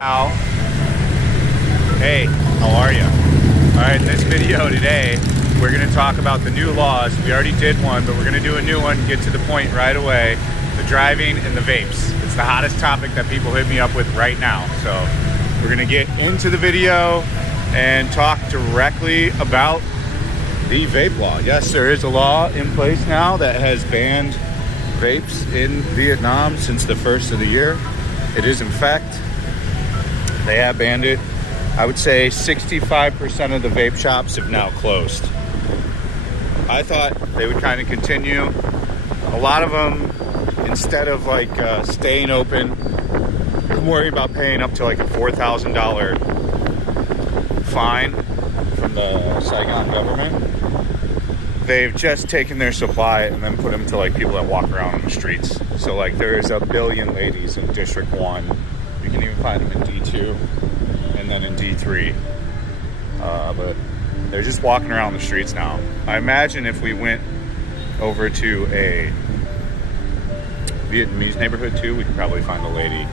Al. Hey, how are you? All right, in this video today, we're going to talk about the new laws. We already did one, but we're going to do a new one, get to the point right away. The driving and the vapes. It's the hottest topic that people hit me up with right now. So we're going to get into the video and talk directly about the vape law. Yes, there is a law in place now that has banned vapes in Vietnam since the first of the year. It is in fact. They have banned it. I would say 65% of the vape shops have now closed. I thought they would kind of continue. A lot of them, instead of like staying open, I'm worried about paying up to like a $4,000 fine from the Saigon government. They've just taken their supply and then put them to like people that walk around on the streets. So like there is 1 billion ladies in District 1. You can even find them in D2 and then in D3. But they're just walking around the streets now. I imagine if we went over to a Vietnamese neighborhood too, we could probably find a lady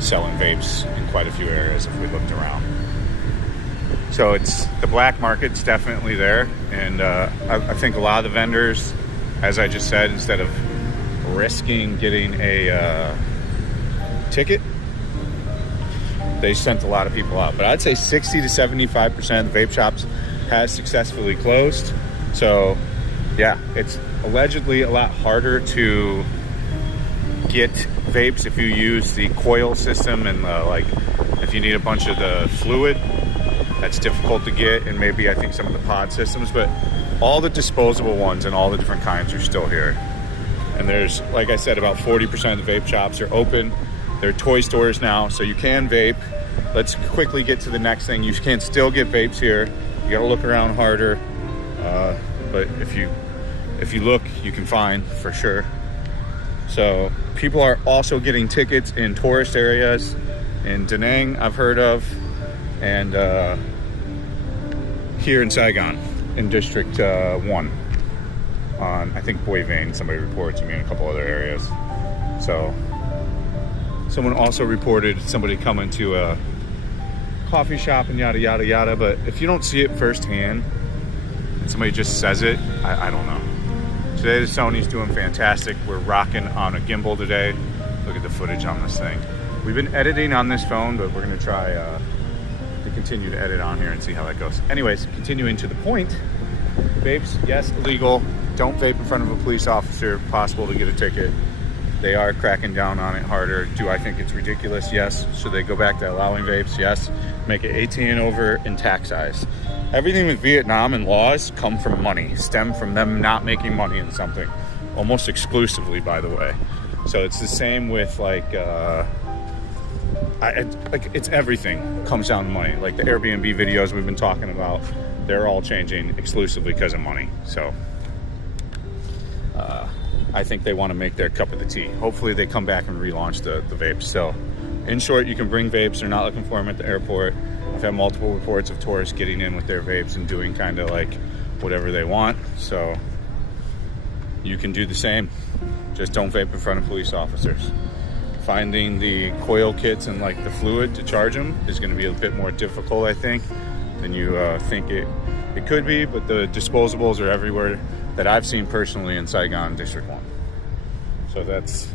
selling vapes in quite a few areas if we looked around. So it's the black market's definitely there. And I think a lot of the vendors, as I just said, instead of risking getting a ticket, they sent a lot of people out. But I'd say 60 to 75% of the vape shops has successfully closed. So yeah, it's allegedly a lot harder to get vapes if you use the coil system and like if you need a bunch of the fluid, that's difficult to get. And maybe I think some of the pod systems, but all the disposable ones and all the different kinds are still here. And there's, like I said, about 40% of the vape shops are open. They're toy stores now, so you can vape. Let's quickly get to the next thing. You can still get vapes here. You gotta look around harder. But if you look, you can find for sure. So people are also getting tickets in tourist areas. In Da Nang, I've heard of. And here in Saigon, in District 1. On, I think, Boi Vane, somebody reported to me in a couple other areas. So someone also reported somebody coming to a coffee shop and yada yada yada, but if you don't see it firsthand and somebody just says it, I don't know. Today the Sony's doing fantastic. We're rocking on a gimbal today. Look at the footage on this thing. We've been editing on this phone, but we're gonna try to continue to edit on here and see how that goes. Anyways, continuing to the point, vapes, yes, illegal. Don't vape in front of a police officer. Possible to get a ticket. They are cracking down on it harder. Do I think it's ridiculous? Yes. Should they go back to allowing vapes? Yes. Make it 18 and over and tax size. Everything with Vietnam and laws come from money, stem from them not making money in something, almost exclusively, by the way. So it's the same with like it's everything comes down to money. Like the Airbnb videos we've been talking about, they're all changing exclusively because of money. So I think they want to make their cup of the tea. Hopefully they come back and relaunch the vapes. So in short, you can bring vapes. They're not looking for them at the airport. I've had multiple reports of tourists getting in with their vapes and doing kind of like whatever they want. So you can do the same. Just don't vape in front of police officers. Finding the coil kits and like the fluid to charge them is going to be a bit more difficult, I think, than you think it could be. But the disposables are everywhere that I've seen personally in Saigon District 1. So that's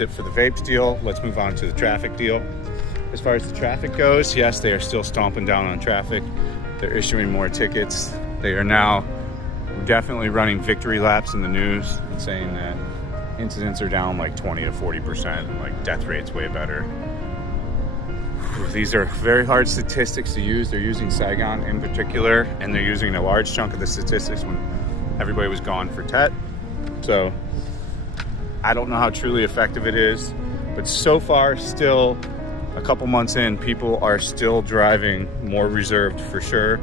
it for the vapes deal. Let's move on to the traffic deal. As far as the traffic goes, yes, they are still stomping down on traffic. They're issuing more tickets. They are now definitely running victory laps in the news and saying that incidents are down like 20 to 40% and like death rate's way better. These are very hard statistics to use. They're using Saigon in particular, and they're using a large chunk of the statistics when everybody was gone for Tet. So I don't know how truly effective it is, but so far, still a couple months in, people are still driving more reserved for sure.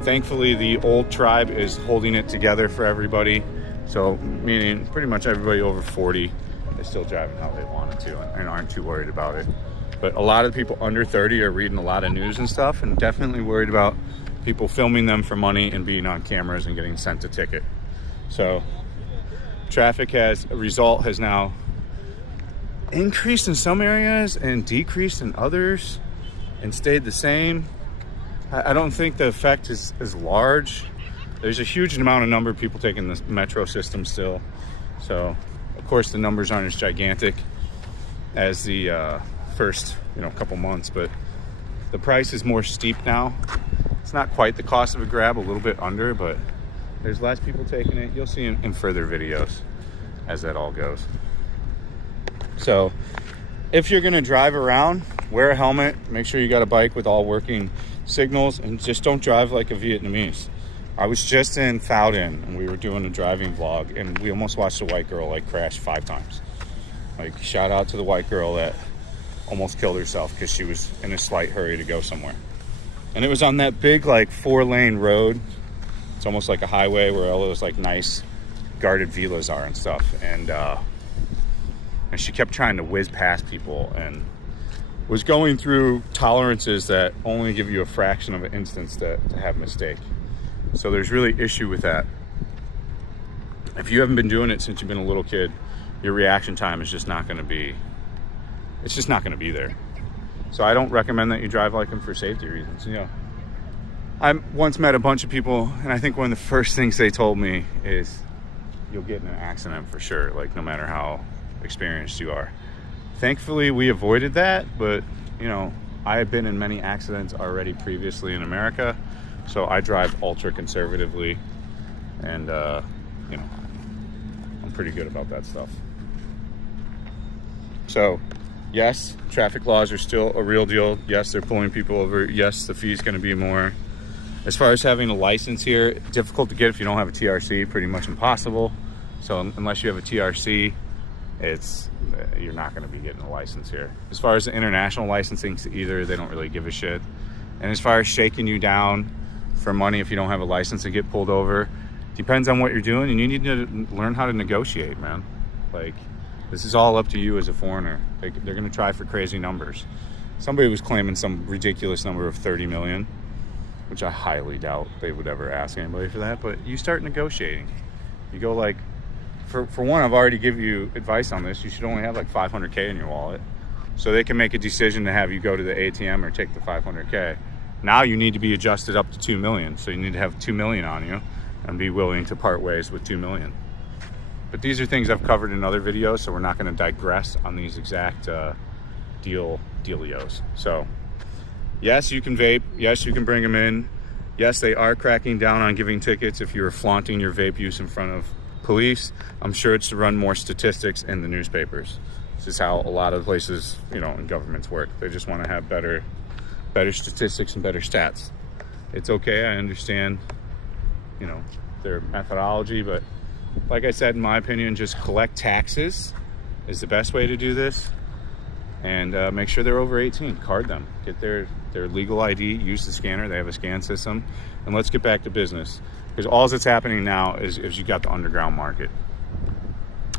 Thankfully, the old tribe is holding it together for everybody. So meaning pretty much everybody over 40 is still driving how they wanted to and aren't too worried about it. But a lot of people under 30 are reading a lot of news and stuff and definitely worried about people filming them for money and being on cameras and getting sent a ticket. So traffic has now increased in some areas and decreased in others and stayed the same. I don't think the effect is as large. There's a huge number of people taking the metro system still. So, of course, the numbers aren't as gigantic as the first, couple months, but the price is more steep now. It's not quite the cost of a grab, a little bit under, but there's less people taking it. You'll see in further videos as that all goes. So if you're gonna drive around, wear a helmet, make sure you got a bike with all working signals, and just don't drive like a Vietnamese. I was just in Phao Dinh and we were doing a driving vlog, and we almost watched a white girl like crash 5 times. Like, shout out to the white girl that almost killed herself because she was in a slight hurry to go somewhere. And it was on that big like 4-lane road. It's almost like a highway where all those like nice guarded villas are and stuff. And she kept trying to whiz past people and was going through tolerances that only give you a fraction of an instance to have a mistake. So there's really issue with that. If you haven't been doing it since you've been a little kid, your reaction time is just not going to be, it's just not going to be there. So I don't recommend that you drive like them for safety reasons. I once met a bunch of people, and I think one of the first things they told me is you'll get in an accident for sure, like no matter how experienced you are. Thankfully, we avoided that, but I have been in many accidents already previously in America, so I drive ultra conservatively, and I'm pretty good about that stuff. So yes, traffic laws are still a real deal. Yes, they're pulling people over. Yes, the fee's going to be more. As far as having a license here, difficult to get if you don't have a TRC, pretty much impossible. So unless you have a TRC, you're not going to be getting a license here. As far as the international licensing, either, they don't really give a shit. And as far as shaking you down for money if you don't have a license and get pulled over, depends on what you're doing, and you need to learn how to negotiate, man. Like, this is all up to you as a foreigner. They're going to try for crazy numbers. Somebody was claiming some ridiculous number of 30 million, which I highly doubt they would ever ask anybody for that. But you start negotiating. You go like, for one, I've already given you advice on this. You should only have like 500K in your wallet. So they can make a decision to have you go to the ATM or take the 500K. Now you need to be adjusted up to 2 million. So you need to have 2 million on you and be willing to part ways with 2 million. But these are things I've covered in other videos, so we're not going to digress on these exact dealios. So, yes, you can vape. Yes, you can bring them in. Yes, they are cracking down on giving tickets if you're flaunting your vape use in front of police. I'm sure it's to run more statistics in the newspapers. This is how a lot of places, in governments work. They just want to have better statistics and better stats. It's okay. I understand, their methodology, but like I said, in my opinion, just collect taxes is the best way to do this, and make sure they're over 18. Card them, get their legal ID, use the scanner. They have a scan system, and let's get back to business, because all that's happening now is you got the underground market.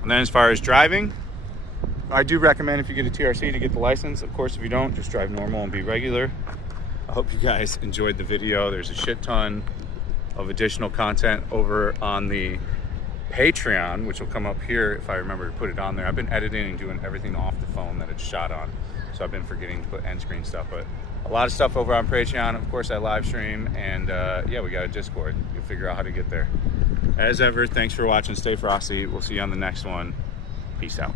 And then as far as driving, I do recommend if you get a TRC to get the license. Of course, if you don't, just drive normal and be regular. I hope you guys enjoyed the video. There's a shit ton of additional content over on the Patreon, which will come up here if I remember to put it on there. I've been editing and doing everything off the phone that it's shot on, so I've been forgetting to put end screen stuff, but a lot of stuff over on Patreon. Of course, I live stream, and yeah, we got a Discord. You'll figure out how to get there. As ever, thanks for watching. Stay frosty. We'll see you on the next one. Peace out.